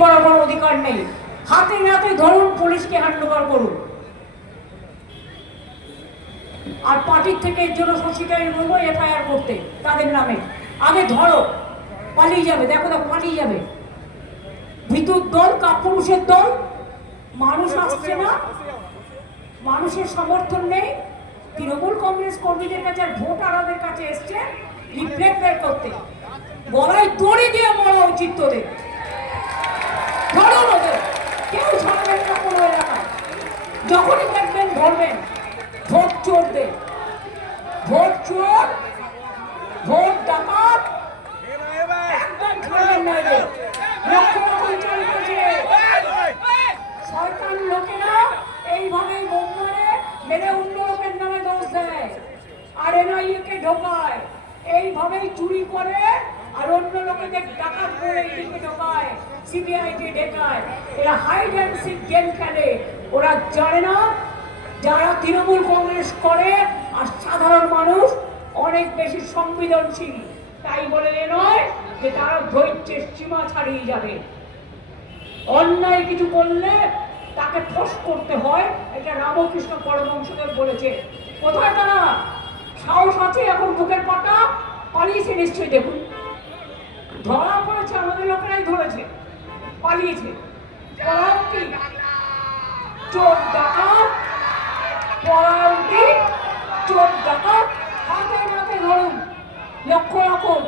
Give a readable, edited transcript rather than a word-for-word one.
করার কোনো অধিকার নেই। হাতে নাতে ধরুন, পুলিশকে হ্যান্ডওভার করুন। আর পার্টির থেকে এর জন্য শশীকাই বলবো এফআইআর করতে তাদের নামে। আগে ধরো, পালিয়ে যাবে, দেখো দেখো পালিয়ে যাবে। ভিতুর দল, কাপুরুষের দল। মানুষ আসছে না, মানুষের সমর্থন নেই। তৃণমূল কংগ্রেস কর্মীদের কাছে আর ভোটারদের কাছে এসছে লিফলেট বের করতে। গলায় দড়ি দিয়ে মরা উচিত তোদের। ধরুন ওদের, কেউ ছাড়বেন না কোনো এলাকায়। যখনই দেখবেন ধরবেন। ভোট চোরদের, ভোট চোর, ভোট ডাকাত, একদম ছাড়বেন না এদের। শয়তান লোকেরা এইভাবেই বোম মারে, মেরে অন্য লোকের নামে দোষ দেয় আর এনআইএ কে ঢোকায়। এইভাবেই চুরি করে আর অন্য লোকেদের ডাকাত করে এইদিকে ঢোকায়, সিবিআই কে ঢেকায়। এরা হাইড অ্যান্ড সিক গেম খেলে। ওরা জানে না যারা তৃণমূল কংগ্রেস করে আর সাধারণ মানুষ অনেক বেশি সংবেদনশীল। তাই বলে নয় যে তারা ধৈর্যের সীমা ছাড়িয়ে যাবে। অন্যায় কিছু করলে তাকে ফোর্স করতে হয়, এটা রামকৃষ্ণ পরমহংসদেব বলেছে। কোথায় তারা? সাহস আছে এখন বুকের পাটা, পালিয়েছে নিশ্চয়ই। দেখুন, ধরা পড়েছে, আমাদের লোকেরাই ধরেছে, পালিয়েছে। চোর ডাকাত, পরায়ণটি চোর ডাকাত, হাতে নাতে ধরুন, লক্ষ্য রাখুন।